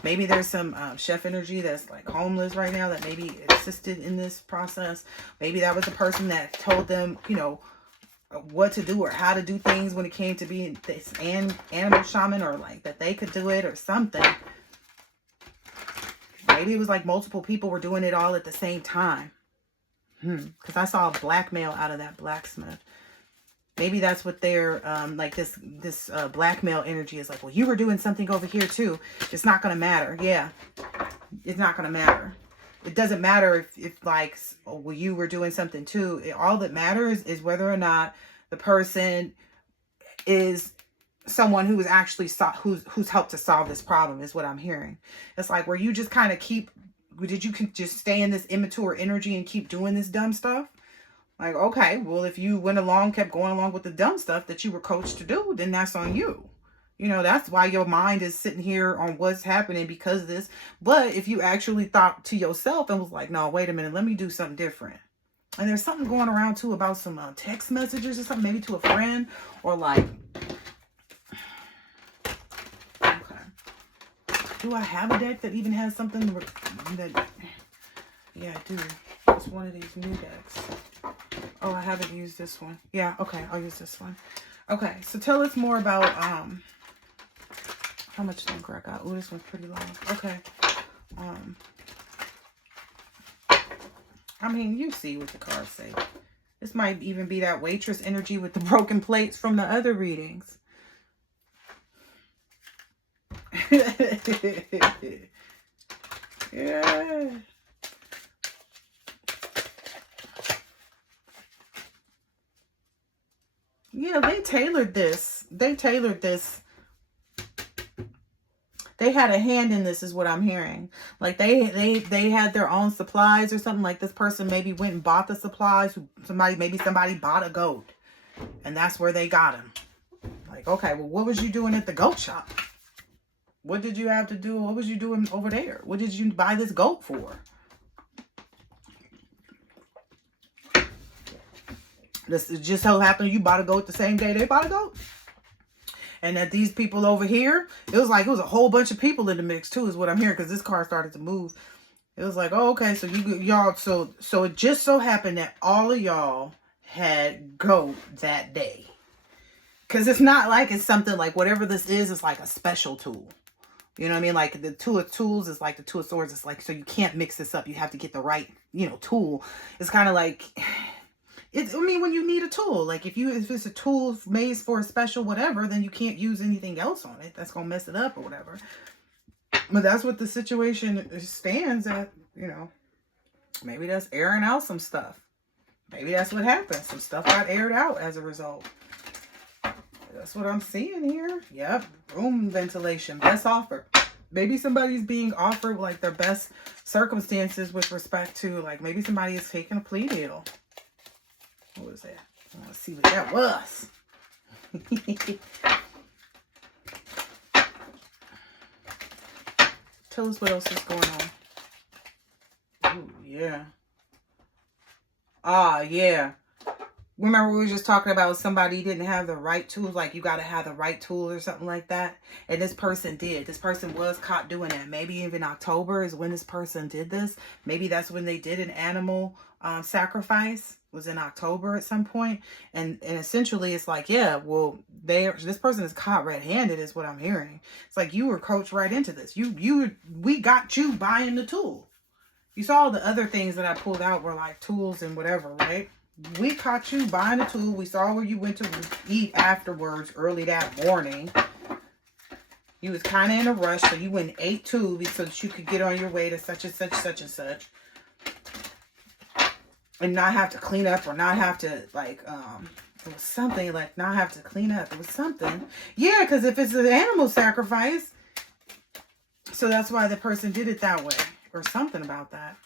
Maybe there's some chef energy that's, like, homeless right now that maybe assisted in this process. Maybe that was the person that told them, what to do or how to do things when it came to being this animal shaman, or, like, that they could do it or something. Maybe it was like multiple people were doing it all at the same time. Because I saw blackmail out of that blacksmith. Maybe that's what they're, like, this blackmail energy is like, well, you were doing something over here too. It's not going to matter. Yeah. It's not going to matter. It doesn't matter if like, oh, well, you were doing something too. All that matters is whether or not the person is someone who was actually who's helped to solve this problem, is what I'm hearing. It's like, where you just kind of did you just stay in this immature energy and keep doing this dumb stuff? Like, okay, well, if you kept going along with the dumb stuff that you were coached to do, then that's on you. That's why your mind is sitting here on what's happening because of this. But if you actually thought to yourself and was like, no, wait a minute, let me do something different. And there's something going around too about some text messages or something, maybe to a friend or like, okay. Do I have a deck that even has something that, yeah, I do. It's one of these new decks. Oh, I haven't used this one. Yeah, okay, I'll use this one. Okay, so tell us more about, how much longer I got. Oh, this one's pretty long. Okay. I mean, you see what the cards say. This might even be that waitress energy with the broken plates from the other readings. Yeah. Yeah, they tailored this. They tailored this. They had a hand in this, is what I'm hearing. Like they had their own supplies or something. Like this person maybe went and bought the supplies. Maybe somebody bought a goat, and that's where they got him. Like, okay, well, what was you doing at the goat shop? What did you have to do? What was you doing over there? What did you buy this goat for? This just so happened you bought a goat the same day they bought a goat. And that these people over here, it was a whole bunch of people in the mix too, is what I'm hearing, because this card started to move. It was like, oh, okay, so y'all, so it just so happened that all of y'all had goat that day. Because it's not like it's something like whatever this is, it's like a special tool. You know what I mean? Like the Two of Tools is like the Two of Swords. It's like, so you can't mix this up. You have to get the right, tool. It's kind of like, I mean, when you need a tool, like if it's a tool made for a special whatever, then you can't use anything else on it. That's going to mess it up or whatever. But that's what the situation stands at, Maybe that's airing out some stuff. Maybe that's what happened. Some stuff got aired out as a result. That's what I'm seeing here. Yep. Room ventilation. Best offer. Maybe somebody's being offered like their best circumstances with respect to, like, maybe somebody is taking a plea deal. What was that? I want to see what that was. Tell us what else is going on. Oh, yeah. Ah, yeah. Remember we were just talking about somebody didn't have the right tools, like you got to have the right tools or something like that. And this person did. This person was caught doing that. Maybe even October is when this person did this. Maybe that's when they did an animal sacrifice, was in October at some point. And essentially it's like, yeah, well, this person is caught red-handed is what I'm hearing. It's like you were coached right into this. We got you buying the tool. You saw the other things that I pulled out were like tools and whatever, right? We caught you buying a tool. We saw where you went to eat afterwards early that morning. You was kind of in a rush, so you went and ate too so that you could get on your way to such and such, such and such. And not have to clean up or not have to, like, it was something like not have to clean up. It was something. Yeah, because if it's an animal sacrifice, so that's why the person did it that way. Or something about that.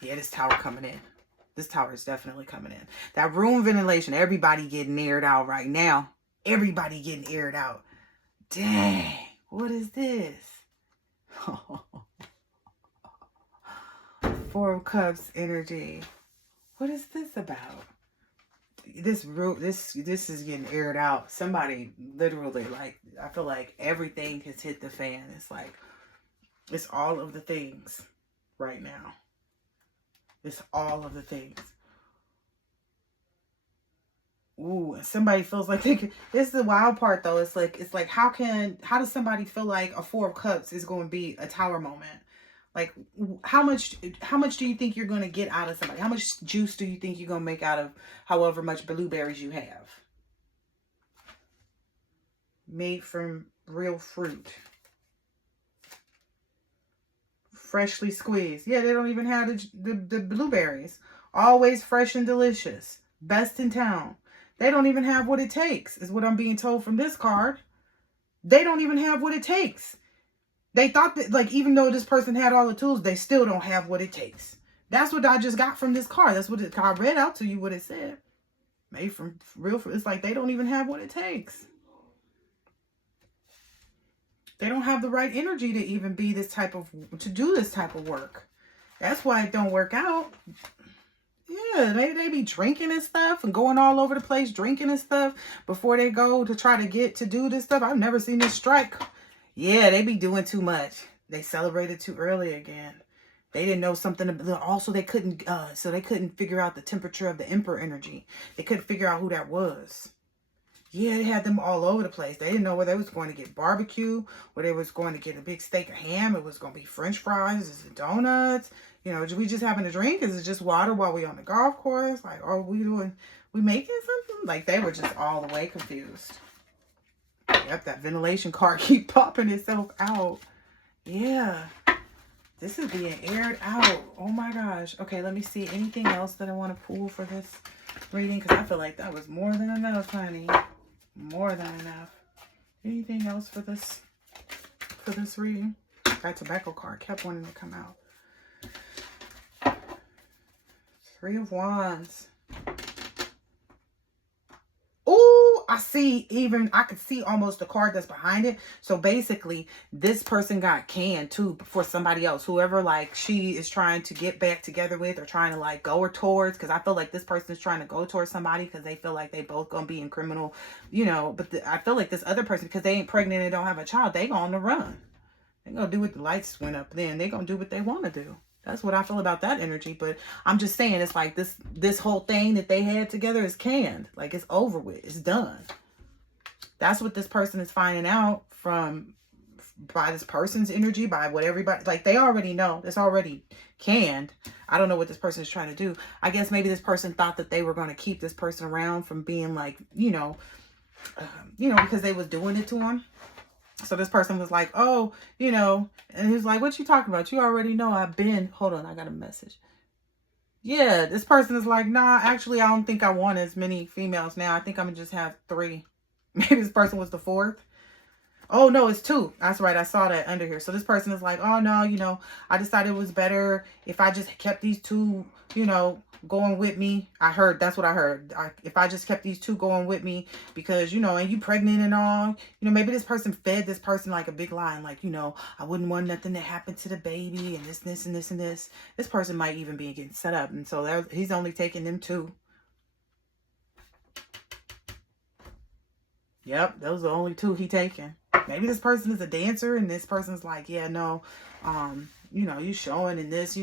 Yeah, this tower coming in. This tower is definitely coming in. That room ventilation, everybody getting aired out right now. Everybody getting aired out. Dang, what is this? Four of Cups energy. What is this about? This is getting aired out. Somebody literally, like, I feel like everything has hit the fan. It's like, it's all of the things right now. It's all of the things. Ooh, and somebody feels like they can. This is the wild part, though. It's like how does somebody feel like a Four of Cups is going to be a tower moment? Like, how much do you think you're going to get out of somebody? How much juice do you think you're going to make out of however much blueberries you have? Made from real fruit. Freshly squeezed. Yeah, they don't even have the blueberries. Always fresh and delicious. Best in town. They don't even have what it takes, is what I'm being told from this card. They don't even have what it takes. They thought that, like, even though this person had all the tools, they still don't have what it takes. That's what I just got from this card. That's what I read out to you what it said. Made from real fruit. It's like they don't even have what it takes. They don't have the right energy to even be to do this type of work. That's why it don't work out. Yeah, they be drinking and stuff and going all over the place drinking and stuff before they go to try to get to do this stuff. I've never seen this strike. Yeah, they be doing too much. They celebrated too early again. They didn't know something. Also, they couldn't. So they couldn't figure out the temperature of the Emperor energy. They couldn't figure out who that was. Yeah, they had them all over the place. They didn't know where they was going to get barbecue, where they was going to get a big steak of ham. It was going to be French fries, is it donuts? You know, we just having a drink? Is it just water while we on the golf course? Like, are we doing? We making something? Like they were just all the way confused. Yep, that ventilation card keep popping itself out. Yeah. This is being aired out. Oh my gosh. Okay, let me see. Anything else that I want to pull for this reading? Because I feel like that was more than enough, honey. More than enough. Anything else for this reading? That tobacco card kept wanting to come out. 3 of Wands. Oh, I can see almost the card that's behind it. So basically, this person got canned too for somebody else. Whoever like she is trying to get back together with or trying to like go towards. Because I feel like this person is trying to go towards somebody because they feel like they both gonna be in criminal, you know. But I feel like this other person, because they ain't pregnant and don't have a child, they on the run. They gonna do what the lights went up then. They gonna do what they want to do. That's what I feel about that energy. But I'm just saying, it's like this whole thing that they had together is canned. Like it's over with. It's done. That's what this person is finding out by this person's energy, by what everybody, like they already know. It's already canned. I don't know what this person is trying to do. I guess maybe this person thought that they were going to keep this person around from being like, because they was doing it to him. So this person was like, oh, and he was like, what you talking about? You already know I've been, hold on, I got a message. Yeah, this person is like, nah, actually, I don't think I want as many females now. I think I'm going to just have 3. Maybe this person was the 4th. Oh, no, it's 2. That's right. I saw that under here. So this person is like, oh, no, I decided it was better if I just kept these 2, going with me. That's what I heard. If I just kept these 2 going with me because, and you pregnant and all, maybe this person fed this person like a big line. Like, I wouldn't want nothing to happen to the baby and this, and this, and this. This person might even be getting set up. And so he's only taking them 2. Yep, those are the only 2 he taking. Maybe this person is a dancer and this person's like, yeah, no, you showing in this,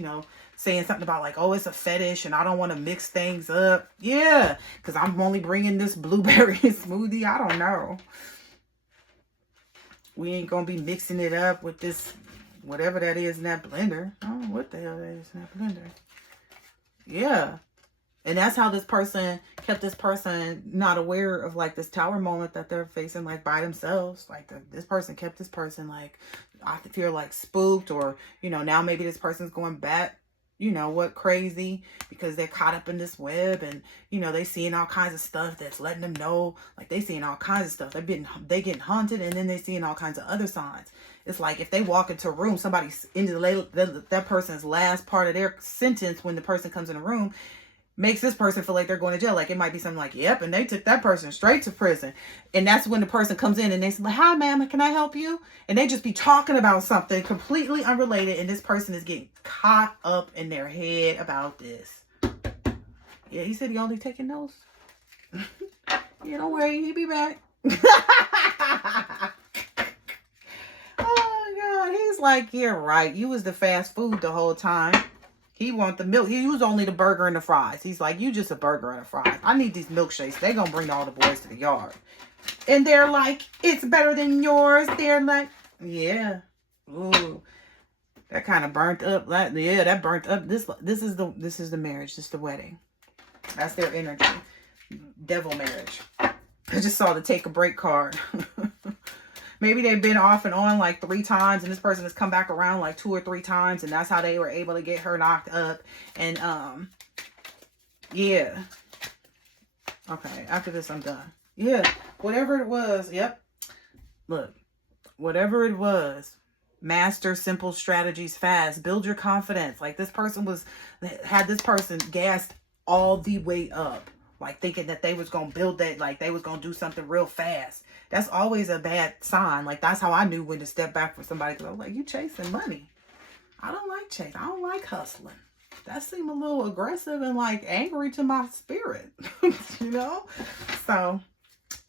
saying something about like, oh, it's a fetish and I don't want to mix things up. Yeah, because I'm only bringing this blueberry smoothie. I don't know. We ain't going to be mixing it up with this, whatever that is in that blender. I don't know what the hell that is in that blender. Yeah. And that's how this person kept this person not aware of like this tower moment that they're facing like by themselves. Like this person kept this person like, I feel like spooked or, now maybe this person's going back, what crazy because they're caught up in this web and, they seeing all kinds of stuff that's letting them know like they seeing all kinds of stuff. They getting haunted and then they seeing all kinds of other signs. It's like if they walk into a room, somebody's into that person's last part of their sentence when the person comes in the room makes this person feel like they're going to jail. Like it might be something like, yep, and they took that person straight to prison. And that's when the person comes in and they say, hi, ma'am, can I help you? And they just be talking about something completely unrelated. And this person is getting caught up in their head about this. Yeah, he said he only taking those. Yeah, don't worry, he'll be back. Oh, God. He's like, yeah, right. You was the fast food the whole time. He want the milk. He was only the burger and the fries. He's like, you just a burger and a fries. I need these milkshakes. They gonna bring all the boys to the yard. And they're like, it's better than yours. They're like, yeah. Ooh. That kind of burnt up. Yeah, that burnt up. This is the marriage. This is the wedding. That's their energy. Devil marriage. I just saw the take a break card. Maybe they've been off and on like 3 times and this person has come back around like 2 or 3 times and that's how they were able to get her knocked up. And, yeah. Okay, after this, I'm done. Yeah, whatever it was, yep. Look, whatever it was, master simple strategies fast. Build your confidence. Like this person had this person gassed all the way up. Like thinking that they was going to build that, like they was going to do something real fast. That's always a bad sign. Like that's how I knew when to step back for somebody. Because I was like, you chasing money. I don't like chasing. I don't like hustling. that seemed a little aggressive and like angry to my spirit, you know? So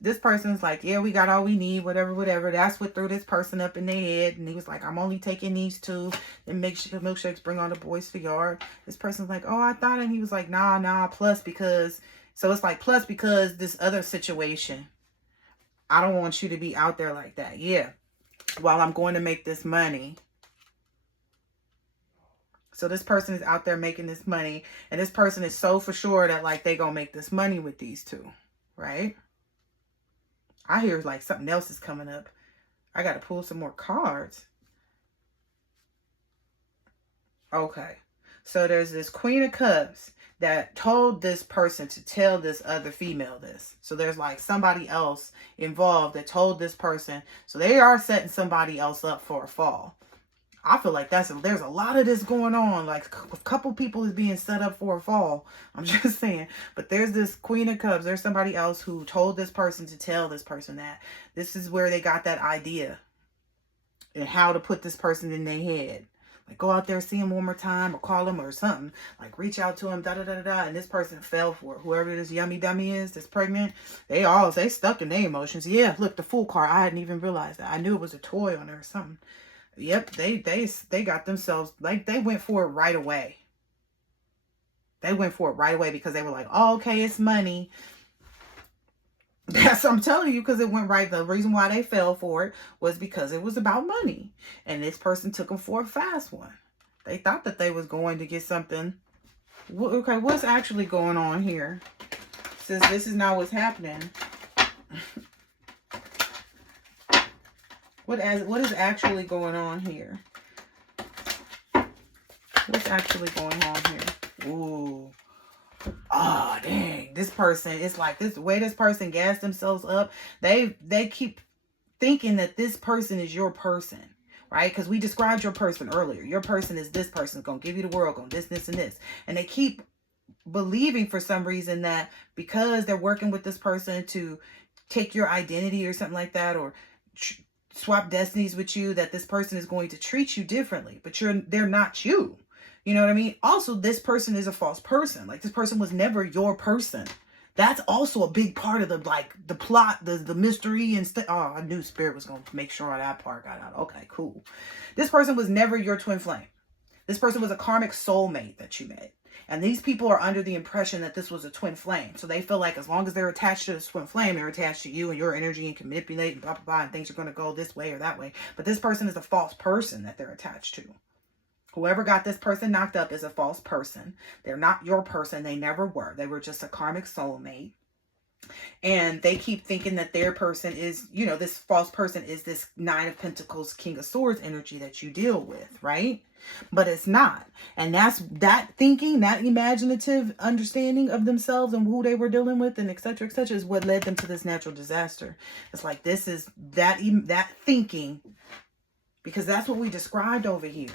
this person's like, yeah, we got all we need, whatever, whatever. That's what threw this person up in their head. And he was like, I'm only taking these two. And milkshakes bring all the boys to the yard. This person's like, oh, I thought. And he was like, nah, plus because. So it's like, plus because this other situation. I don't want you to be out there like that. Yeah. While I'm going to make this money. So this person is out there making this money. And this person is so for sure that like they gonna make this money with these two. Right? I hear like something else is coming up. I got to pull some more cards. Okay. So there's this Queen of Cups that told this person to tell this other female this. So there's like somebody else involved that told this person. So they are setting somebody else up for a fall. I feel like there's a lot of this going on. Like a couple people is being set up for a fall. I'm just saying. But there's this Queen of Cups. There's somebody else who told this person to tell this person that. This is where they got that idea. And how to put this person in their head. Like go out there, see him one more time. Or call him or something. Like reach out to him. And this person fell for it. Whoever this yummy dummy is that's pregnant. They stuck in their emotions. Yeah, look, the Fool card. I hadn't even realized that. I knew it was a toy on her or something. Yep, they got themselves, like, they went for it right away. They went for it right away because they were like, oh, okay, it's money. That's what I'm telling you, because it went right. The reason why they fell for it was because it was about money. And this person took them for a fast one. They thought that they was going to get something. Okay, what's actually going on here? Since this is not what's happening. What is actually going on here? What's actually going on here? Ooh. Oh, dang. This person, it's like this way this person gassed themselves up. They keep thinking that this person is your person, right? Because we described your person earlier. Your person is this person. Going to give you the world. Going this, and this. And they keep believing for some reason that because they're working with this person to take your identity or something like that, or swap destinies with you, that this person is going to treat you differently, but they're not you. You know what I mean? Also, this person is a false person. Like this person was never your person. That's also a big part of the plot, the mystery and stuff. Oh, I knew Spirit was going to make sure that part got out. Okay, cool. This person was never your twin flame. This person was a karmic soulmate that you met. And these people are under the impression that this was a twin flame. So they feel like as long as they're attached to this twin flame, they're attached to you and your energy and can manipulate and blah, blah, blah, and things are going to go this way or that way. But this person is a false person that they're attached to. Whoever got this person knocked up is a false person. They're not your person. They never were. They were just a karmic soulmate. And they keep thinking that their person is, you know, this false person is this Nine of Pentacles, King of Swords energy that you deal with, right? But it's not. And that's that thinking, that imaginative understanding of themselves and who they were dealing with and et cetera, is what led them to this natural disaster. It's like this is that thinking, because that's what we described over here.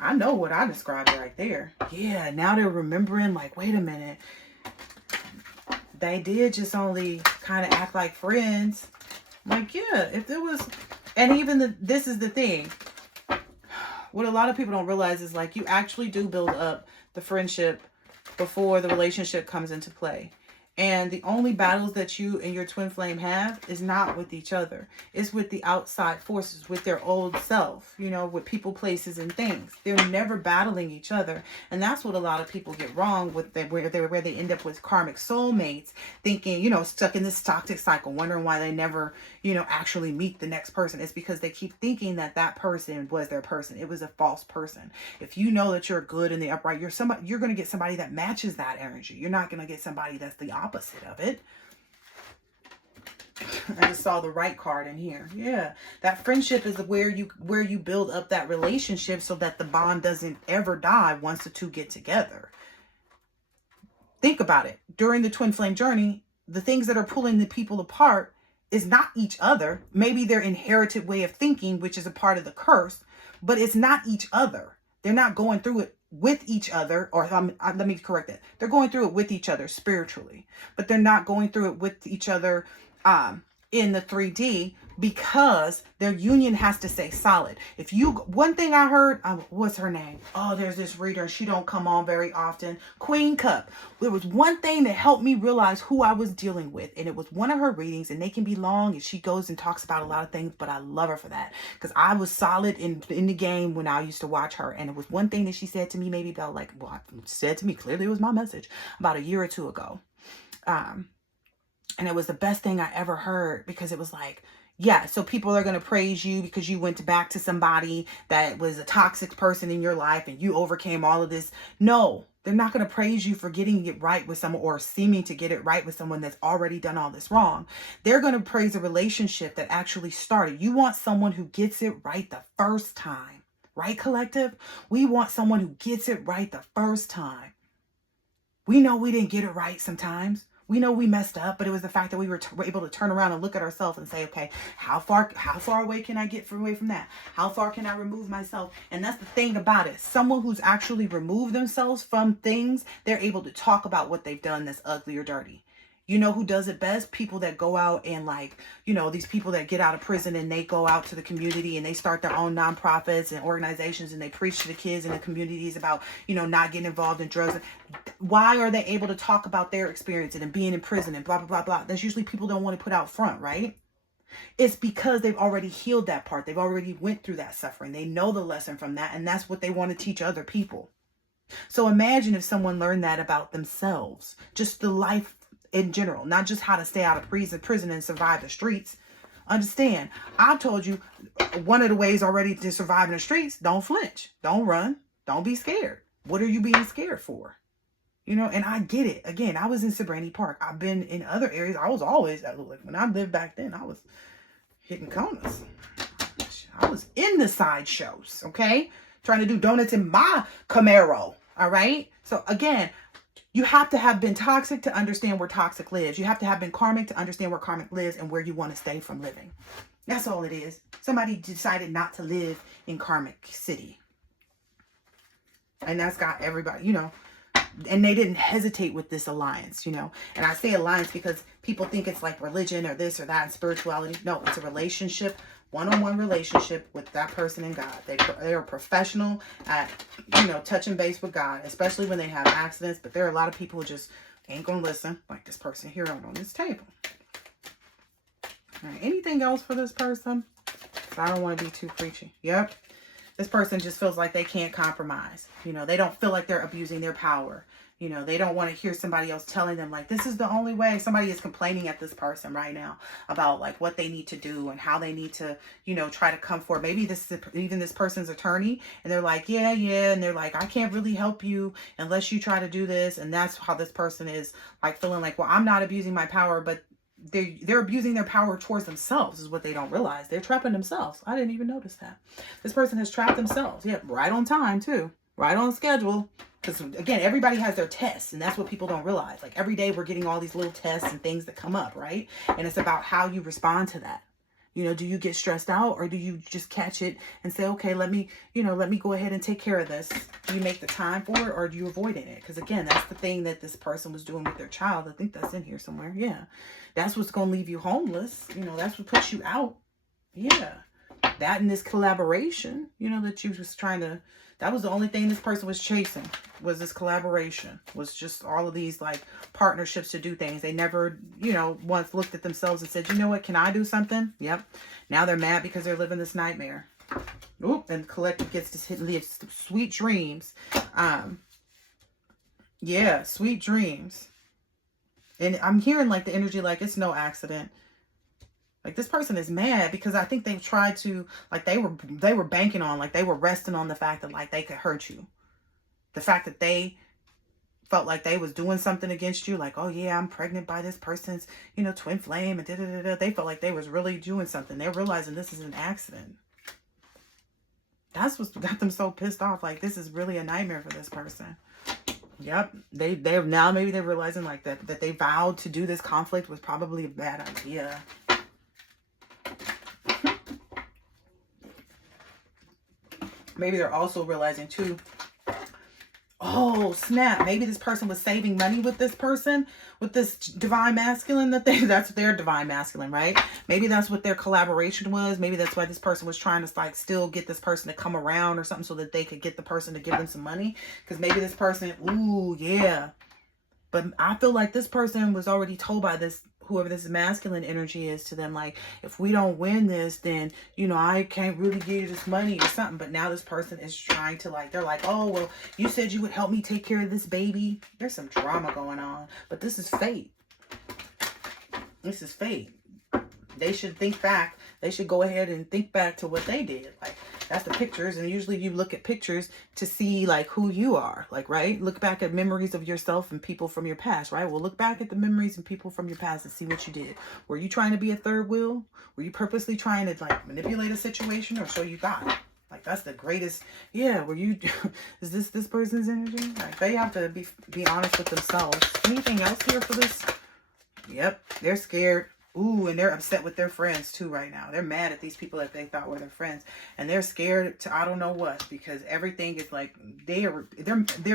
I know what I described right there. Yeah, now they're remembering like, wait a minute. They did just only kind of act like friends. Like, yeah, if there was, and even this is the thing. What a lot of people don't realize is like you actually do build up the friendship before the relationship comes into play. And the only battles that you and your twin flame have is not with each other. It's with the outside forces, with their old self, you know, with people, places, and things. They're never battling each other. And that's what a lot of people get wrong with where they end up with karmic soulmates, thinking, you know, stuck in this toxic cycle, wondering why they never, you know, actually meet the next person. It's because they keep thinking that that person was their person. It was a false person. If you know that you're good and the upright, you're going to get somebody that matches that energy. You're not going to get somebody that's the opposite of it. I just saw the right card in here. Yeah, that friendship is where you build up that relationship so that the bond doesn't ever die once the two get together. Think about it. During the twin flame journey, the things that are pulling the people apart is not each other. Maybe their inherited way of thinking, which is a part of the curse, but it's not each other. They're not going through it with each other, or let me correct that. They're going through it with each other spiritually, but they're not going through it with each other in the 3D because their union has to stay solid. If you, one thing I heard, what's her name? Oh, there's this reader. She don't come on very often. Queen Cup. There was one thing that helped me realize who I was dealing with. And it was one of her readings, and they can be long and she goes and talks about a lot of things, but I love her for that. Because I was solid in the game when I used to watch her. And it was one thing that she said to me, maybe about like, well, said to me, clearly it was my message, about a year or two ago. And it was the best thing I ever heard, because it was like, yeah, so people are going to praise you because you went back to somebody that was a toxic person in your life and you overcame all of this. No, they're not going to praise you for getting it right with someone, or seeming to get it right with someone that's already done all this wrong. They're going to praise a relationship that actually started. You want someone who gets it right the first time, right, collective? We want someone who gets it right the first time. We know we didn't get it right sometimes. We know we messed up, but it was the fact that we were able to turn around and look at ourselves and say, okay, how far away can I get away from that? How far can I remove myself? And that's the thing about it. Someone who's actually removed themselves from things, they're able to talk about what they've done that's ugly or dirty. You know who does it best? People that go out and, like, you know, these people that get out of prison and they go out to the community and they start their own nonprofits and organizations and they preach to the kids in the communities about, you know, not getting involved in drugs. Why are they able to talk about their experience and being in prison and blah, blah, blah, blah? That's usually people don't want to put out front, right? It's because they've already healed that part. They've already went through that suffering. They know the lesson from that, and that's what they want to teach other people. So imagine if someone learned that about themselves, just the life in general, not just how to stay out of prison and survive the streets. Understand, I've told you one of the ways already to survive in the streets: don't flinch, don't run, don't be scared. What are you being scared for? You know, and I get it. Again, I was in Sabrani Park. I've been in other areas. I was always, when I lived back then, I was hitting corners. I was in the sideshows, okay? Trying to do donuts in my Camaro, all right? So again, you have to have been toxic to understand where toxic lives. You have to have been karmic to understand where karmic lives and where you want to stay from living. That's all it is. Somebody decided not to live in karmic city. And that's got everybody, you know, and they didn't hesitate with this alliance, you know. And I say alliance because people think it's like religion or this or that and spirituality. No, it's a relationship, one-on-one relationship with that person and God. They are professional at, you know, touching base with God, especially when they have accidents. But there are a lot of people who just ain't gonna listen, like this person here on this table. All right, anything else for this person? I don't want to be too preachy. Yep. This person just feels like they can't compromise. You know, they don't feel like they're abusing their power. You know, they don't want to hear somebody else telling them, like, this is the only way. Somebody is complaining at this person right now about, like, what they need to do and how they need to, you know, try to come forward. Maybe this is even this person's attorney, and they're like, yeah. And they're like, I can't really help you unless you try to do this. And that's how this person is, like, feeling like, well, I'm not abusing my power, but they're abusing their power towards themselves is what they don't realize. They're trapping themselves. I didn't even notice that. This person has trapped themselves. Yeah, right on time too. Right on schedule. Because again, everybody has their tests, and that's what people don't realize. Like every day we're getting all these little tests and things that come up, right? And it's about how you respond to that. You know, do you get stressed out, or do you just catch it and say, okay, let me go ahead and take care of this? Do you make the time for it, or do you avoid it? Because again, that's the thing that this person was doing with their child. I think that's in here somewhere. Yeah. That's what's going to leave you homeless. You know, that's what puts you out. Yeah. That and this collaboration, you know, that you was trying to, that was the only thing this person was chasing, was this collaboration, was just all of these like partnerships to do things. They never, you know, once looked at themselves and said, you know what, can I do something? Yep. Now they're mad because they're living this nightmare. Oop, and the collective gets to hit, live sweet dreams. Yeah, sweet dreams. And I'm hearing like the energy, like it's no accident. Like this person is mad because I think they've tried to, like they were banking on, like they were resting on the fact that like they could hurt you. The fact that they felt like they was doing something against you, like, oh yeah, I'm pregnant by this person's, you know, twin flame and da-da-da-da. They felt like they was really doing something. They're realizing this is an accident. That's what got them so pissed off. Like this is really a nightmare for this person. Yep. They're now maybe they're realizing like that they vowed to do this conflict was probably a bad idea. Maybe they're also realizing too, Oh, snap. Maybe this person was saving money with this person, with this divine masculine that's their divine masculine, right? Maybe that's what their collaboration was. Maybe that's why this person was trying to like still get this person to come around or something so that they could get the person to give them some money. Because maybe this person, ooh, yeah. But I feel like this person was already told by this, whoever this masculine energy is to them, like, if we don't win this, then, you know, I can't really give you this money or something. But now this person is trying to, like, they're like, oh, well, you said you would help me take care of this baby. There's some drama going on. But this is fate. This is fate. They should think back. They should go ahead and think back to what they did. Like, that's the pictures. And usually you look at pictures to see like who you are. Like, right? Look back at memories of yourself and people from your past, right? Well, look back at the memories and people from your past and see what you did. Were you trying to be a third wheel? Were you purposely trying to like manipulate a situation or show you got it? Like, that's the greatest. Yeah, were you, is this person's energy? Like, they have to be honest with themselves. Anything else here for this? Yep, they're scared. Ooh, and they're upset with their friends too right now. They're mad at these people that they thought were their friends. And they're scared to I don't know what, because everything is like their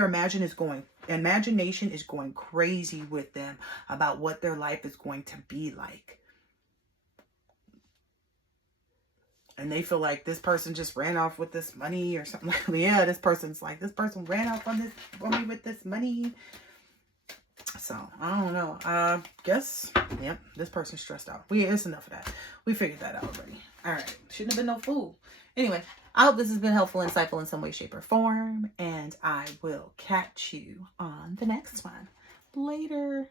imagination is going crazy with them about what their life is going to be like. And they feel like this person just ran off with this money or something. Yeah, this person ran off on me with this money. So, I don't know. Guess, yep, this person's stressed out. It's enough of that. We figured that out already. All right. Shouldn't have been no fool. Anyway, I hope this has been helpful, insightful in some way, shape, or form. And I will catch you on the next one. Later.